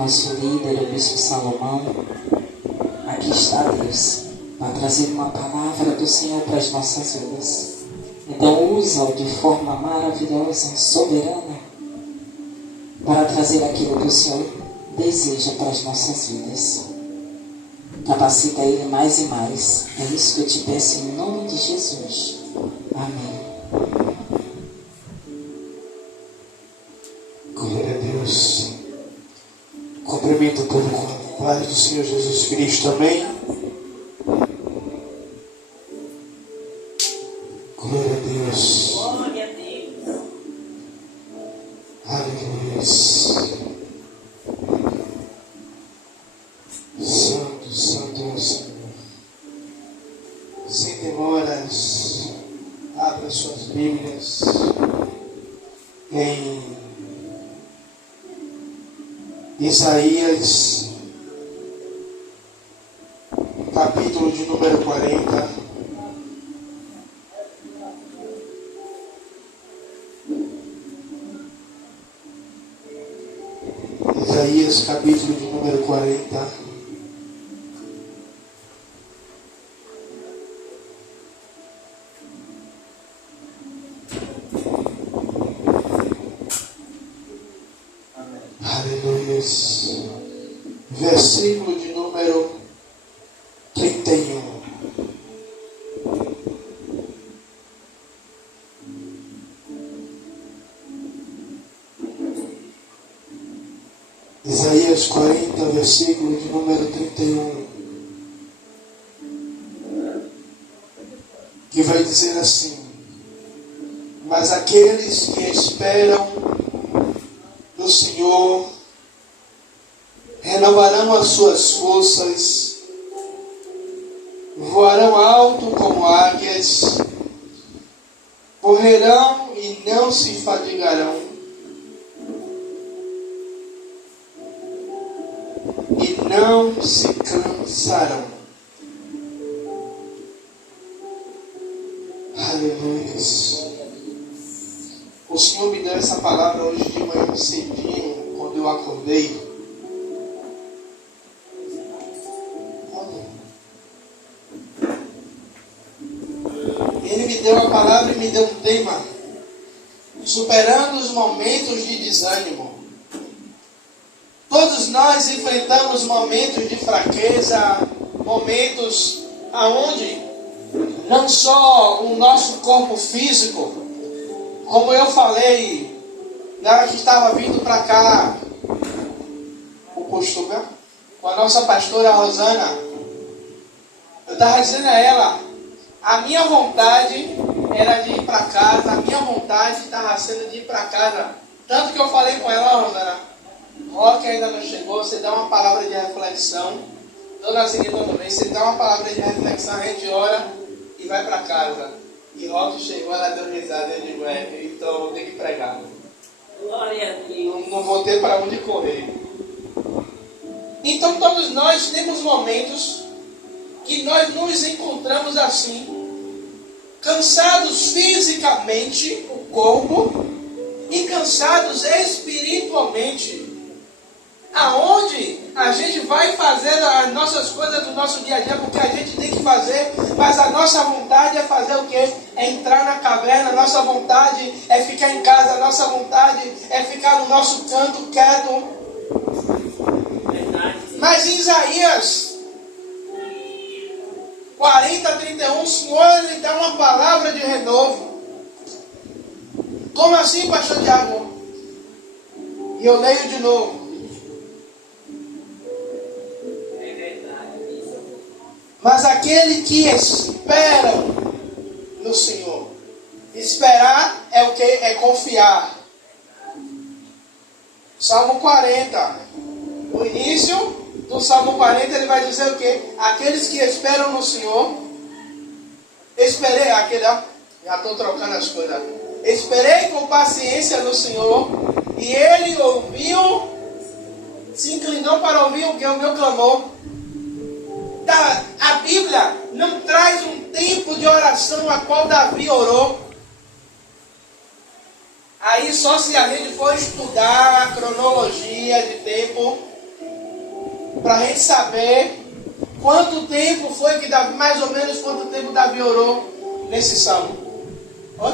nosso líder, o Bispo Salomão. Aqui está Deus, para trazer uma palavra do Senhor para as nossas vidas. Então usa-o de forma maravilhosa, soberana, para trazer aquilo que o Senhor deseja para as nossas vidas. Capacita Ele mais e mais. É isso que eu te peço em nome de Jesus. Amém. Glória a Deus. Cumprimento todo com a paz do Senhor Jesus Cristo. Amém. Glória a Deus. Glória a Deus. Aleluia. Santo, santo é o Senhor. Sem demoras, abra suas Bíblias em Isaías, capítulo de número 40. Isaías, capítulo de número 40. Aleluia. Versículo de número 31. Isaías 40, versículo de número 31. Que vai dizer assim: mas aqueles que esperam no Senhor renovarão as suas forças, voarão alto como águias, correrão e não se fadigarão, e não se cansarão. Aleluia. O Senhor me deu essa palavra hoje de manhã cedinho, quando eu acordei. Ele me deu a palavra e me deu um tema: superando os momentos de desânimo. Todos nós enfrentamos momentos de fraqueza, momentos aonde não só o nosso corpo físico, como eu falei na hora que estava vindo para cá, o Portugal, com a nossa pastora Rosana, eu estava dizendo a ela, a minha vontade era de ir para casa, a minha vontade estava sendo de ir para casa. Tanto que eu falei com ela, Rosana, Roque ainda não chegou, você dá uma palavra de reflexão. Dona Zilda também, você dá uma palavra de reflexão, a gente ora e vai para casa. E Roque chegou, ela deu risada, eu digo, então eu vou ter que pregar. Glória a Deus. Não vou ter para onde correr. Então todos nós temos momentos que nós nos encontramos assim, cansados fisicamente, o corpo, e cansados espiritualmente, aonde a gente vai fazer as nossas coisas do nosso dia a dia, porque a gente tem que fazer, mas a nossa vontade é fazer o quê? É entrar na caverna, a nossa vontade é ficar em casa, a nossa vontade é ficar no nosso canto quieto. Verdade. Mas em Isaías 40, 31, o Senhor lhe dá uma palavra de renovo. Como assim, pastor Tiago? E eu leio de novo. É verdade. Mas aquele que espera no Senhor. Esperar é o que? É confiar. Salmo 40. No início do Salmo 40 ele vai dizer o que? Aqueles que esperam no Senhor. Esperei, aquele, ó, já estou trocando as coisas. Esperei com paciência no Senhor, e Ele ouviu, se inclinou para ouvir o meu clamor. A Bíblia não traz um tempo de oração a qual Davi orou. Aí só se a gente for estudar a cronologia de tempo, para a gente saber quanto tempo foi que Davi, mais ou menos quanto tempo Davi orou nesse salmo. Oi?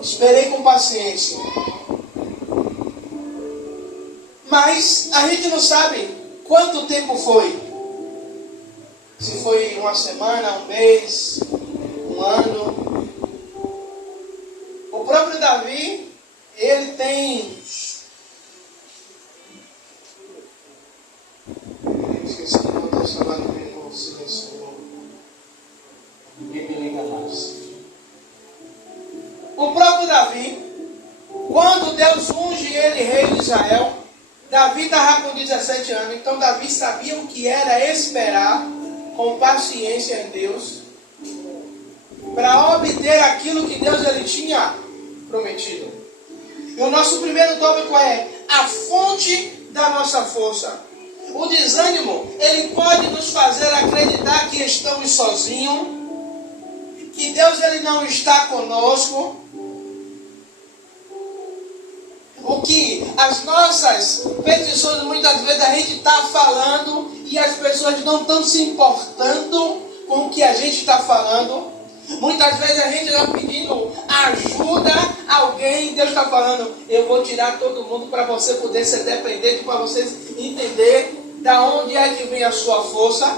Esperei com paciência. Mas a gente não sabe quanto tempo foi. Se foi uma semana, um mês, um ano. O próprio Davi, ele tem... Esqueci de botar o celular no silêncio. Ninguém me liga mais. O próprio Davi, quando Deus unge ele rei de Israel, Davi estava com 17 anos. Então Davi sabia o que era esperar com paciência em Deus para obter aquilo que Deus ele tinha prometido. E o nosso primeiro tópico é a fonte da nossa força. O desânimo, ele pode nos fazer acreditar que estamos sozinhos, que Deus ele não está conosco, o que as nossas petições muitas vezes a gente está falando e as pessoas não estão se importando com o que a gente está falando. Muitas vezes a gente está pedindo ajuda a alguém e Deus está falando, eu vou tirar todo mundo para você poder ser dependente, para você entender da onde é que vem a sua força.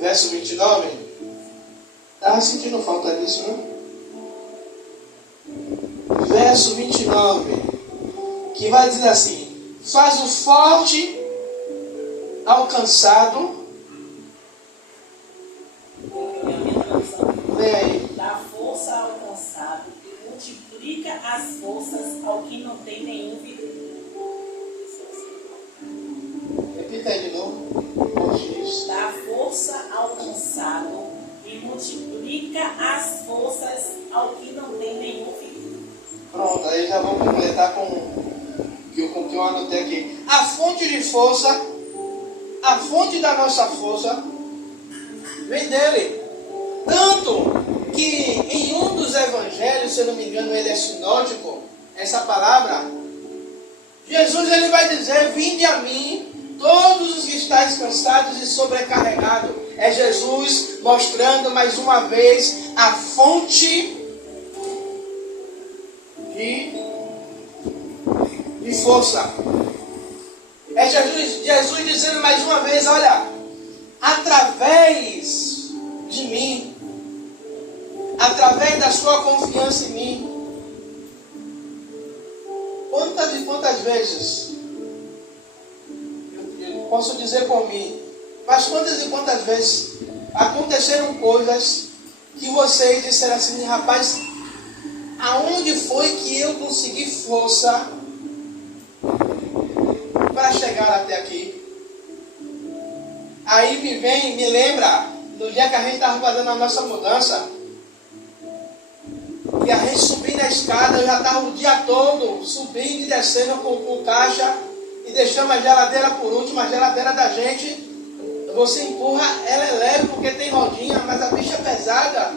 Verso 29. Estava sentindo falta disso, né? Verso 29. Que vai dizer assim: faz o forte ao cansado. Vem aí. Dá força ao cansado e multiplica as forças ao que não tem nenhum vigor. Repita aí de novo. Dá força ao cansado e multiplica as forças ao que não tem nenhum vigor. Pronto, aí já vou completar com o que eu anotei aqui. A fonte de força, a fonte da nossa força, vem dele. Tanto que em um dos evangelhos, se eu não me engano, ele é sinótico, essa palavra, Jesus ele vai dizer: vinde a mim, todos os que estáis cansados e sobrecarregados. É Jesus mostrando mais uma vez a fonte de força. É Jesus dizendo mais uma vez: olha, através de mim, através da sua confiança em mim, quantas e quantas vezes, eu posso dizer por mim, mas quantas e quantas vezes aconteceram coisas que vocês disseram assim: rapaz, aonde foi que eu consegui força para chegar até aqui? Aí me lembra do dia que a gente estava fazendo a nossa mudança, e a gente subindo a escada, eu já estava o dia todo subindo e descendo com caixa, e deixamos a geladeira por último. A geladeira da gente, você empurra, ela é leve porque tem rodinha, mas a bicha é pesada.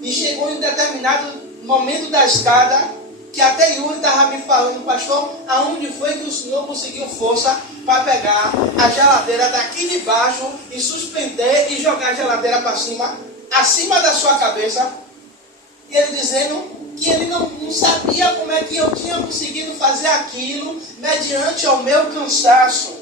E chegou em um determinado momento da escada, que até Yuri estava me falando: pastor, aonde foi que o senhor conseguiu força para pegar a geladeira daqui de baixo e suspender e jogar a geladeira para cima, acima da sua cabeça? E ele dizendo que ele não sabia como é que eu tinha conseguido fazer aquilo mediante ao meu cansaço.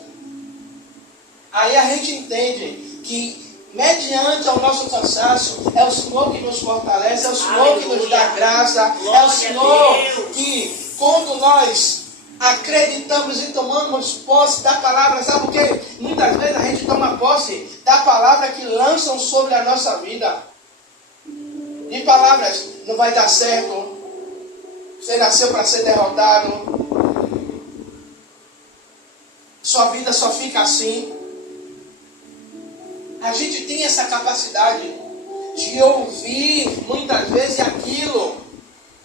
Aí a gente entende que mediante ao nosso cansaço, é o Senhor que nos fortalece, é o Senhor que nos dá graça, é o Senhor que, quando nós acreditamos e tomamos posse da palavra, sabe o que? Muitas vezes a gente toma posse da palavra que lançam sobre a nossa vida. De palavras: não vai dar certo, você nasceu para ser derrotado, sua vida só fica assim. A gente tem essa capacidade de ouvir muitas vezes aquilo.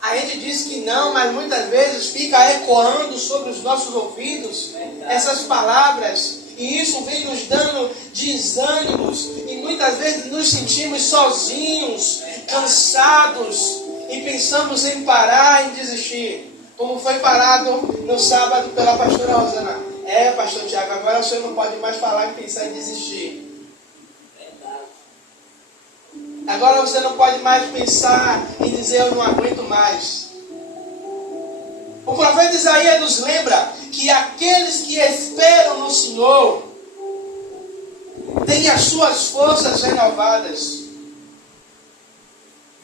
A gente diz que não, mas muitas vezes fica ecoando sobre os nossos ouvidos essas palavras. E isso vem nos dando desânimos. E muitas vezes nos sentimos sozinhos, cansados. E pensamos em parar, em desistir. Como foi parado no sábado pela pastora Rosana. Pastor Tiago, agora o senhor não pode mais falar e pensar em desistir. Agora você não pode mais pensar em dizer eu não aguento mais. O profeta Isaías nos lembra que aqueles que esperam no Senhor têm as suas forças renovadas.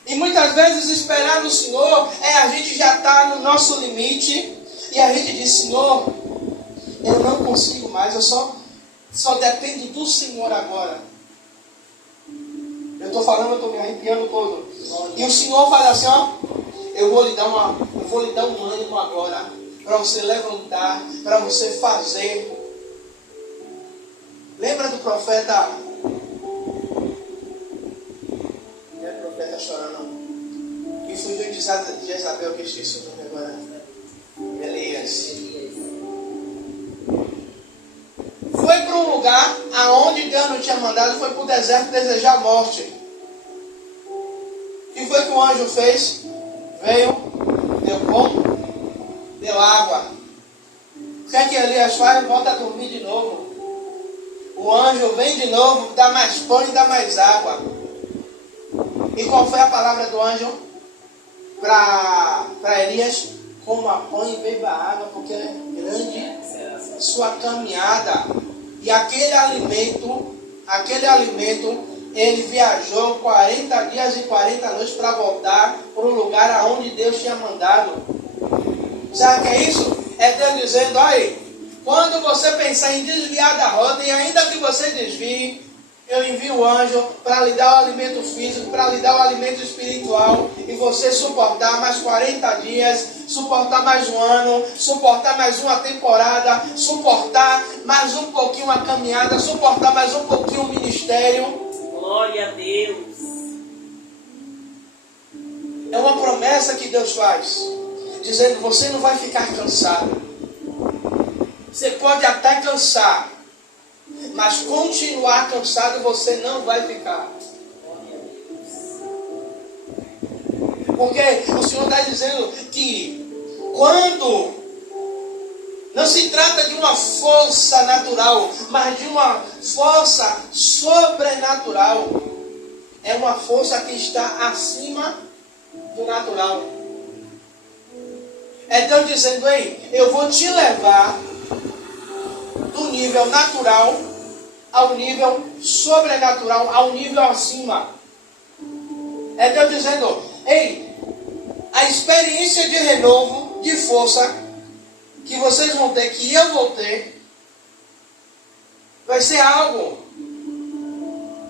E muitas vezes esperar no Senhor a gente já está no nosso limite e a gente diz, Senhor, eu não consigo mais, eu só dependo do Senhor agora. Eu estou falando, eu estou me arrepiando todo. E o Senhor fala assim, eu vou lhe dar um ânimo agora, para você levantar, para você fazer. Lembra do profeta? Não é profeta chorando, que fugiu de Jezabel, que esqueci o nome agora. Elias. Foi para um lugar aonde Deus não tinha mandado, foi para o deserto desejar a morte. O que foi que o anjo fez? Veio, deu pão, deu água. O que é que Elias faz? Volta a dormir de novo. O anjo vem de novo, dá mais pão e dá mais água. E qual foi a palavra do anjo para Elias? Coma pão e beba água, porque é grande sua caminhada. E aquele alimento, ele viajou 40 dias e 40 noites para voltar para o lugar aonde Deus tinha mandado. Sabe o que é isso? É Deus dizendo, olha, quando você pensar em desviar da rota, e ainda que você desvie, eu envio o anjo para lhe dar o alimento físico, para lhe dar o alimento espiritual, e você suportar mais 40 dias, suportar mais um ano, suportar mais uma temporada, suportar mais um pouquinho a caminhada, suportar mais um pouquinho o ministério. Glória a Deus. É uma promessa que Deus faz, dizendo, você não vai ficar cansado. Você pode até cansar, mas continuar cansado você não vai ficar. Porque o Senhor está dizendo que quando não se trata de uma força natural, mas de uma força sobrenatural, é uma força que está acima do natural. É Deus dizendo, ei, eu vou te levar do nível natural ao nível sobrenatural, ao nível acima. É Deus dizendo, ei, a experiência de renovo, de força, que vocês vão ter, que eu vou ter, vai ser algo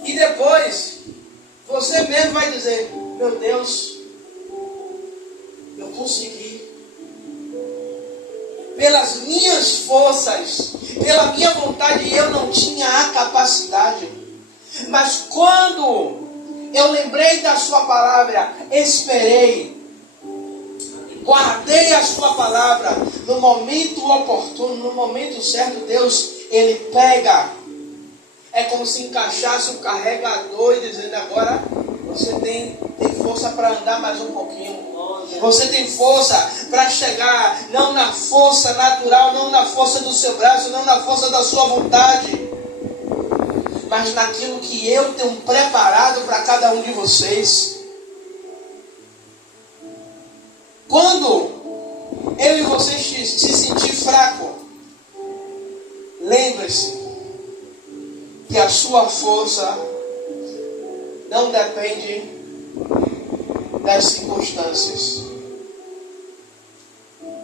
que depois você mesmo vai dizer, meu Deus, eu consegui. Pelas minhas forças, pela minha vontade, eu não tinha a capacidade. Mas quando eu lembrei da sua palavra, esperei, guardei a sua palavra, no momento oportuno, no momento certo, Deus, Ele pega. É como se encaixasse um carregador e dizendo, agora você tem força para andar mais um pouquinho. Você tem força para chegar, não na força natural, não na força do seu braço, não na força da sua vontade, mas naquilo que eu tenho preparado para cada um de vocês. Quando eu e você se sentir fraco, lembre-se que a sua força não depende das circunstâncias.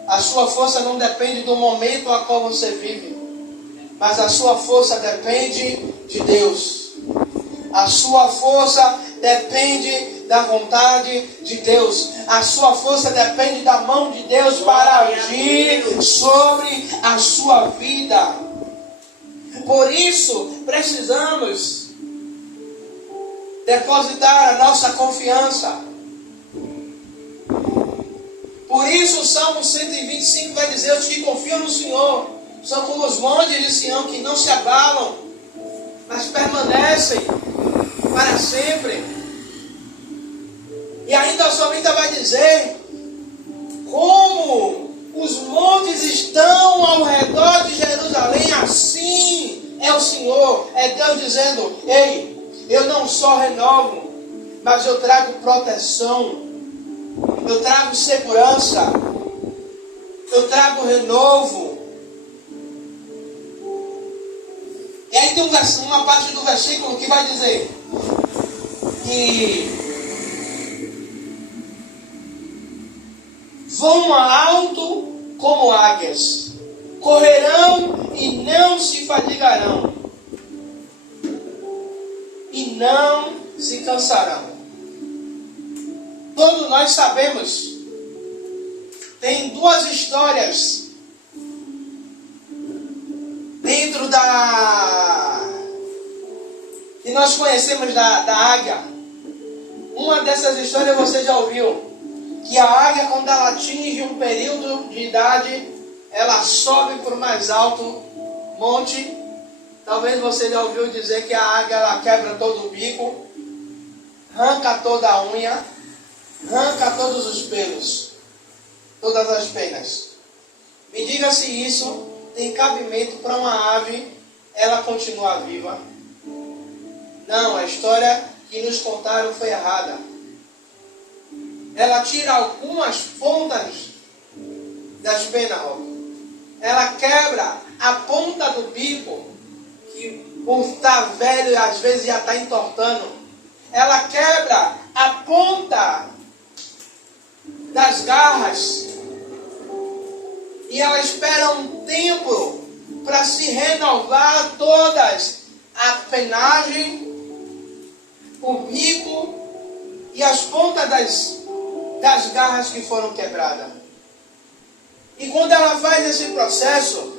A sua força não depende do momento a qual você vive, mas a sua força depende de Deus. A sua força depende da vontade de Deus. A sua força depende da mão de Deus para agir sobre a sua vida. Por isso, precisamos depositar a nossa confiança. Por isso o Salmo 125 vai dizer, os que confiam no Senhor são como os montes de Sião, que não se abalam, mas permanecem para sempre. E ainda o salmista vai dizer, como É o Senhor, é Deus dizendo: ei, eu não só renovo, mas eu trago proteção, eu trago segurança, eu trago renovo. E aí tem uma parte do versículo que vai dizer que vão alto como águias, correrão e não se fadigarão, e não se cansarão. Todos nós sabemos, tem duas histórias dentro que nós conhecemos da águia. Uma dessas histórias você já ouviu, que a águia, quando ela atinge um período de idade, ela sobe para o mais alto monte. Talvez você já ouviu dizer que a águia, ela quebra todo o bico, arranca toda a unha, arranca todos os pelos, todas as penas. Me diga se isso tem cabimento para uma ave, ela continua viva. Não, a história que nos contaram foi errada. Ela tira algumas pontas das penas, ela quebra a ponta do bico, que por estar velho e às vezes já está entortando. Ela quebra a ponta das garras e ela espera um tempo para se renovar todas, a penagem, o bico e as pontas das garras que foram quebradas. E quando ela faz esse processo,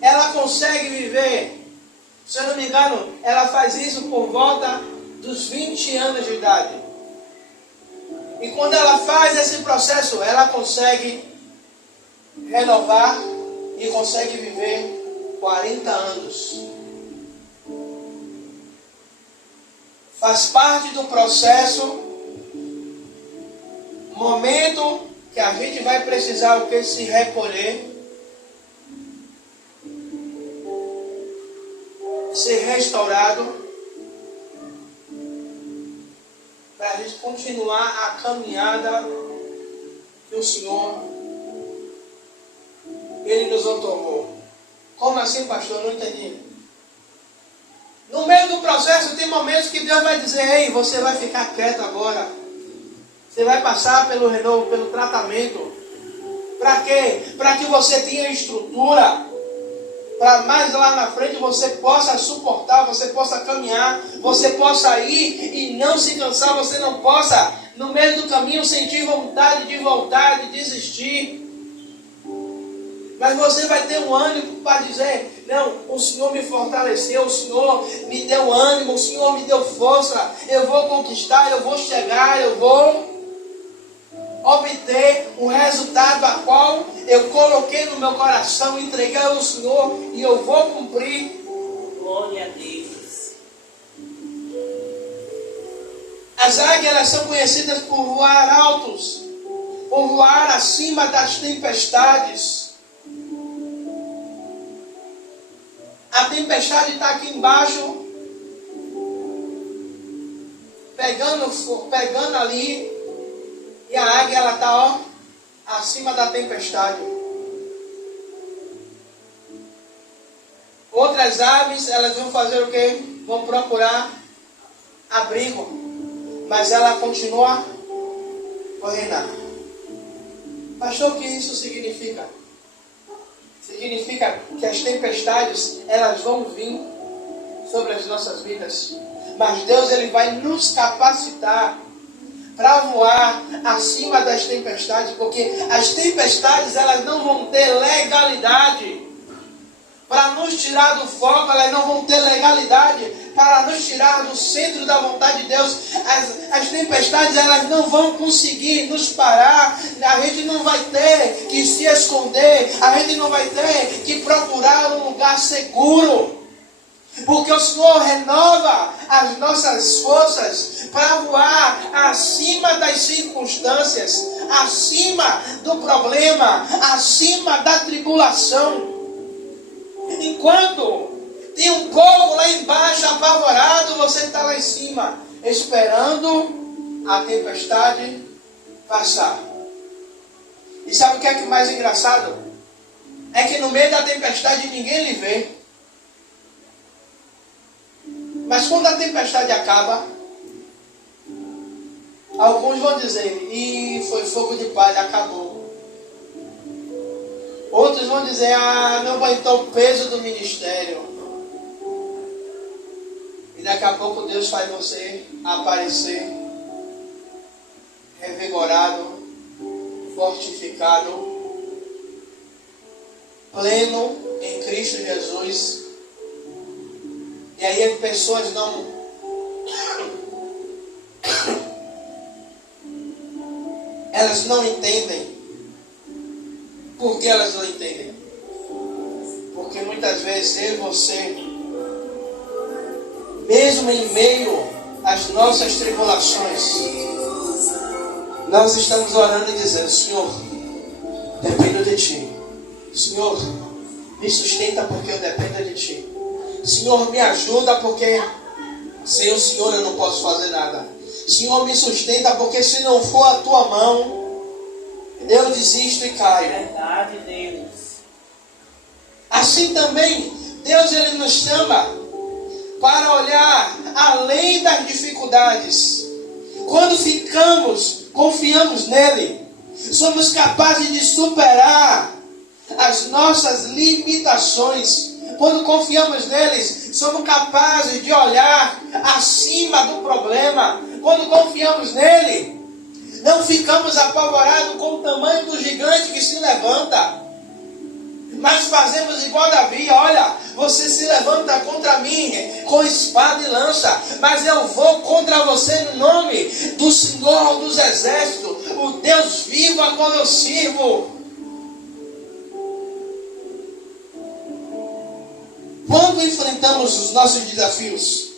ela consegue viver, se eu não me engano, ela faz isso por volta dos 20 anos de idade. E quando ela faz esse processo, ela consegue renovar e consegue viver 40 anos. Faz parte do processo, momento que a gente vai precisar o que? Se recolher, ser restaurado, para a gente continuar a caminhada que o Senhor, Ele nos otorgou. Como assim, pastor? Não entendi. No meio do processo tem momentos que Deus vai dizer: ei, você vai ficar quieto agora. Você vai passar pelo renovo, pelo tratamento. Para quê? Para que você tenha estrutura. Para mais lá na frente você possa suportar, você possa caminhar, você possa ir e não se cansar, você não possa, no meio do caminho, sentir vontade de voltar, de desistir. Mas você vai ter um ânimo para dizer: não, o Senhor me fortaleceu, o Senhor me deu ânimo, o Senhor me deu força, eu vou conquistar, eu vou chegar, eu vou obter o resultado a qual eu coloquei no meu coração, entreguei ao Senhor e eu vou cumprir. Glória a Deus. As águias, elas são conhecidas por voar altos, por voar acima das tempestades. A tempestade está aqui embaixo, pegando ali, e a águia, ela está acima da tempestade. Outras aves, elas vão fazer o quê? Vão procurar abrigo, mas ela continua correndo. Pastor, o que isso significa? Significa que as tempestades, elas vão vir sobre as nossas vidas, mas Deus, Ele vai nos capacitar para voar acima das tempestades, porque as tempestades, elas não vão ter legalidade para nos tirar do foco, elas não vão ter legalidade para nos tirar do centro da vontade de Deus. As tempestades, elas não vão conseguir nos parar, a gente não vai ter que se esconder, a gente não vai ter que procurar um lugar seguro, porque o Senhor renova as nossas forças para voar acima das circunstâncias, acima do problema, acima da tribulação. Enquanto tem um povo lá embaixo apavorado, você está lá em cima, esperando a tempestade passar. E sabe o que é que mais engraçado? É que no meio da tempestade ninguém lhe vê. Mas quando a tempestade acaba, alguns vão dizer, e foi fogo de palha, acabou. Outros vão dizer, não aguentou o peso do ministério. E daqui a pouco Deus faz você aparecer revigorado, fortificado, pleno em Cristo Jesus. E aí as pessoas elas não entendem. Por que elas não entendem? Porque muitas vezes eu e você, mesmo em meio às nossas tribulações, nós estamos orando e dizendo, Senhor, dependo de Ti. Senhor, me sustenta porque eu dependo de Ti. Senhor, me ajuda porque sem o Senhor eu não posso fazer nada. Senhor, me sustenta porque se não for a Tua mão, eu desisto e caio. Verdade, Deus. Assim também, Deus ele nos chama para olhar além das dificuldades. Quando confiamos nele, somos capazes de superar as nossas limitações. Quando confiamos neles, somos capazes de olhar acima do problema. Quando confiamos nele, não ficamos apavorados com o tamanho do gigante que se levanta. Mas fazemos igual Davi, olha, você se levanta contra mim com espada e lança, mas eu vou contra você no nome do Senhor dos Exércitos, o Deus vivo a qual eu sirvo. Quando enfrentamos os nossos desafios,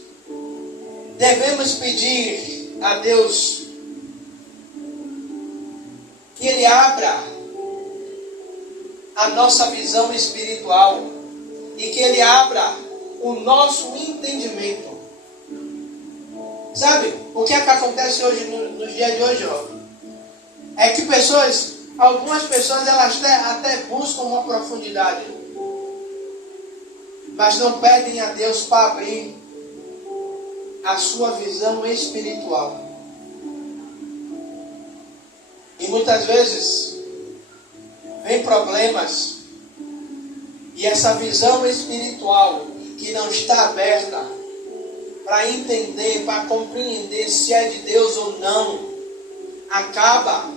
devemos pedir a Deus que Ele abra a nossa visão espiritual e que Ele abra o nosso entendimento. Sabe, o que é que acontece hoje, no dia de hoje, é que algumas pessoas, elas até buscam uma profundidade, mas não pedem a Deus para abrir a sua visão espiritual. E muitas vezes vem problemas e essa visão espiritual que não está aberta para entender, para compreender se é de Deus ou não, acaba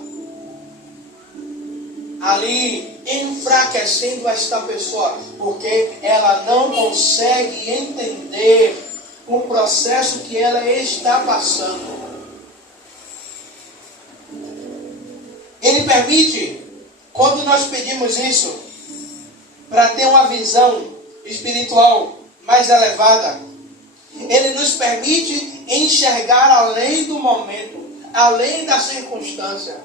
ali enfraquecendo esta pessoa, porque ela não consegue entender o processo que ela está passando. Ele permite, quando nós pedimos isso, para ter uma visão espiritual mais elevada, Ele nos permite enxergar além do momento, além da circunstância.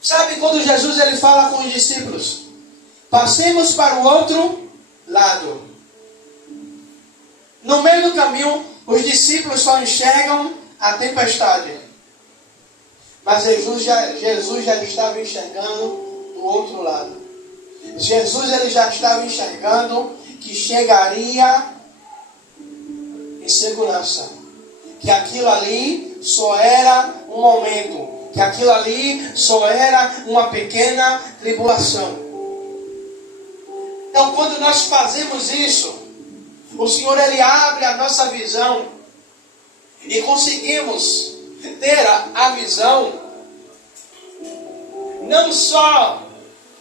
Sabe quando Jesus ele fala com os discípulos, passemos para o outro lado. No meio do caminho, os discípulos só enxergam a tempestade. Mas Jesus já estava enxergando do outro lado. Jesus ele já estava enxergando que chegaria em segurança. Que aquilo ali só era um momento. Que aquilo ali só era uma pequena tribulação. Então quando nós fazemos isso, o Senhor ele abre a nossa visão e conseguimos ter a visão não só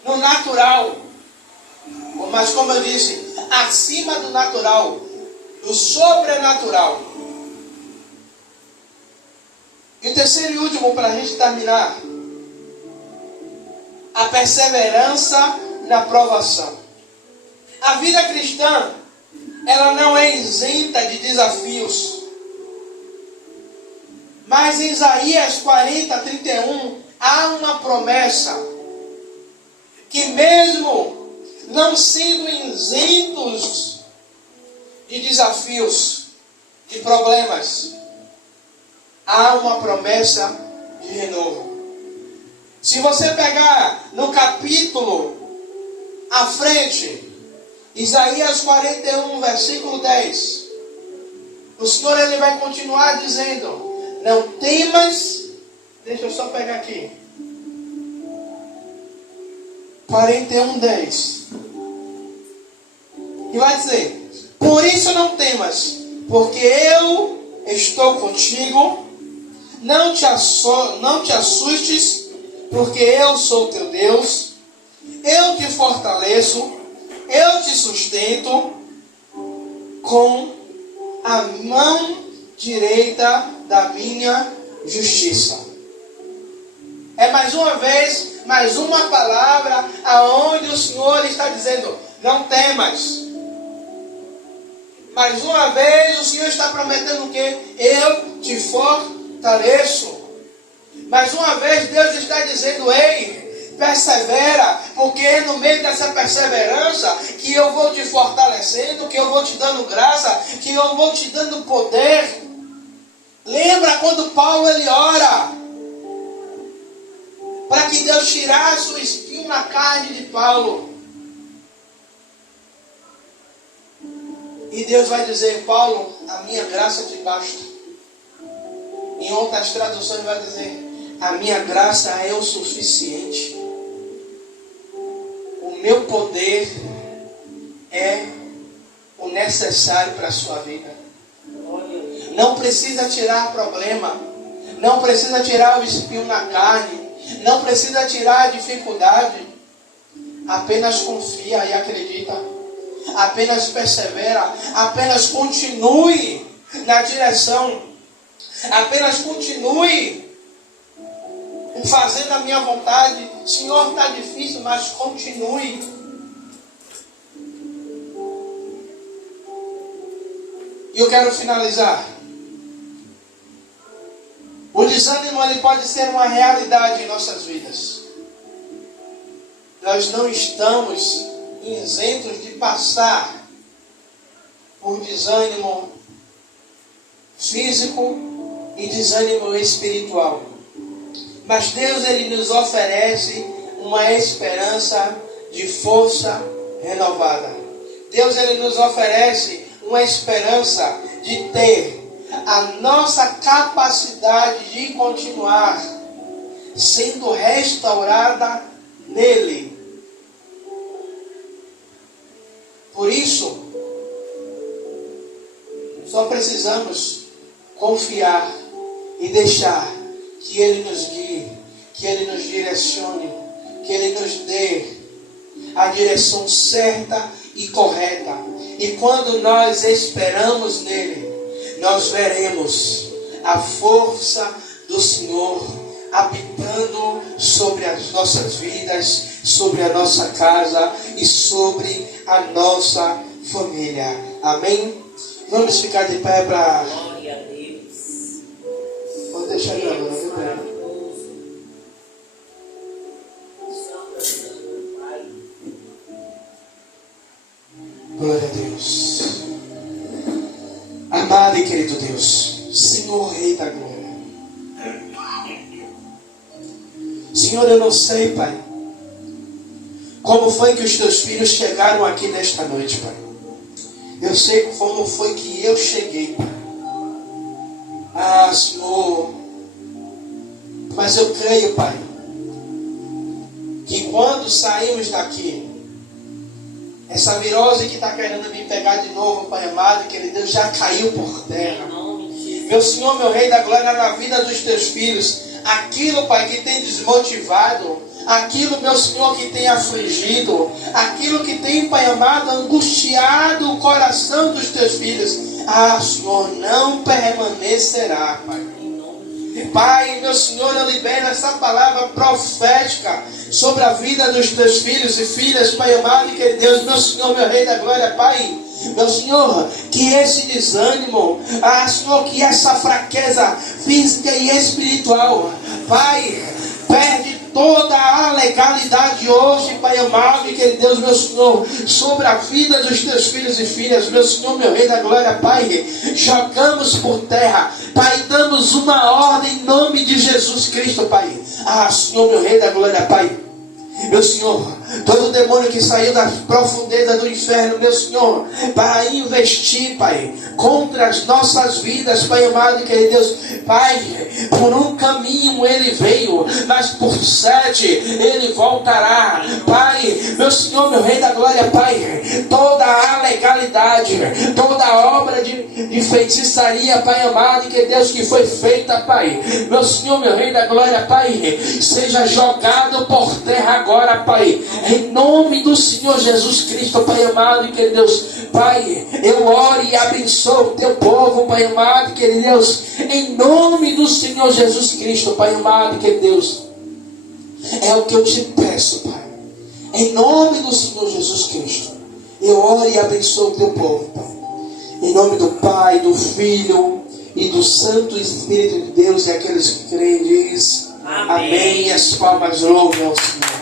no natural, mas como eu disse, acima do natural, do sobrenatural. E o terceiro e último, para a gente terminar, a perseverança na provação. A vida cristã, ela não é isenta de desafios. Mas em Isaías 40:31, há uma promessa que mesmo não sendo isentos de desafios, de problemas, há uma promessa de renovo. Se você pegar no capítulo à frente, Isaías 41, versículo 10, o Senhor ele vai continuar dizendo: não temas, deixa eu só pegar aqui, 41, 10, e vai dizer: por isso não temas, porque eu estou contigo, não te assustes, porque eu sou teu Deus, eu te fortaleço, eu te sustento com a mão direita da minha justiça. É mais uma vez, mais uma palavra aonde o Senhor está dizendo: não temas. Mais uma vez o Senhor está prometendo o quê? Eu te fortaleço. Mais uma vez Deus está dizendo: ei, persevera, porque é no meio dessa perseverança que eu vou te fortalecendo, que eu vou te dando graça, que eu vou te dando poder. Lembra quando Paulo ele ora para que Deus tirasse o espinho na carne de Paulo? E Deus vai dizer: Paulo, a minha graça te basta. Em outras traduções vai dizer: a minha graça é o suficiente. O meu poder é o necessário para a sua vida. Não precisa tirar problema, não precisa tirar o espinho na carne, não precisa tirar a dificuldade. Apenas confia e acredita, apenas persevera, apenas continue na direção, apenas continue fazendo a minha vontade. Senhor, está difícil, mas continue. E eu quero finalizar. O desânimo ele pode ser uma realidade em nossas vidas. Nós não estamos isentos de passar por desânimo físico e desânimo espiritual. Mas Deus ele nos oferece uma esperança de força renovada. Deus ele nos oferece uma esperança de ter a nossa capacidade de continuar sendo restaurada nele. Por isso, só precisamos confiar e deixar que Ele nos guie, que Ele nos direcione, que Ele nos dê a direção certa e correta. E quando nós esperamos nele, nós veremos a força do Senhor habitando sobre as nossas vidas, sobre a nossa casa e sobre a nossa família. Amém? Vamos ficar de pé para... Glória a Deus. Vou deixar gravando, viu, Pedro? Maravilhoso. Santo Pai. Glória a Deus. Amado e querido Deus, Senhor Rei da Glória. Senhor, eu não sei, Pai, como foi que os teus filhos chegaram aqui nesta noite, Pai. Eu sei como foi que eu cheguei, Pai. Ah, Senhor, mas eu creio, Pai, que quando saímos daqui, essa virose que está querendo me pegar de novo, Pai amado, querido Deus, já caiu por terra. Meu Senhor, meu Rei da Glória, na vida dos teus filhos, aquilo, Pai, que tem desmotivado, aquilo, meu Senhor, que tem afligido, aquilo que tem, Pai amado, angustiado o coração dos teus filhos, ah, Senhor, não permanecerá, Pai. Pai, meu Senhor, eu libero essa palavra profética sobre a vida dos teus filhos e filhas, Pai amado, que Deus, meu Senhor, meu Rei da Glória, Pai, meu Senhor, que esse desânimo, ah, Senhor, que essa fraqueza física e espiritual, Pai, perde toda a legalidade hoje, Pai amado e querido Deus, meu Senhor, sobre a vida dos teus filhos e filhas, meu Senhor, meu Rei da Glória, Pai, jogamos por terra, Pai, damos uma ordem em nome de Jesus Cristo, Pai. Ah, Senhor, meu Rei da Glória, Pai, meu Senhor, todo demônio que saiu da profundeza do inferno, meu Senhor, para investir, Pai, contra as nossas vidas, Pai amado e querido Deus, Pai, por um caminho ele veio, mas por 7 ele voltará, Pai, meu Senhor, meu Rei da Glória, Pai, toda a legalidade, toda a obra de feitiçaria, Pai amado e querido Deus, que foi feita, Pai, meu Senhor, meu Rei da Glória, Pai, seja jogado por terra agora, Pai, em nome do Senhor Jesus Cristo, Pai amado e querido Deus, Pai, eu oro e abençoo o teu povo, Pai amado e querido Deus, em nome do Senhor Jesus Cristo, Pai amado e querido Deus, é o que eu te peço, Pai, em nome do Senhor Jesus Cristo, eu oro e abençoo o teu povo, Pai, em nome do Pai, do Filho e do Santo Espírito de Deus, e aqueles que creem diz, amém, e as palmas louvam ao Senhor.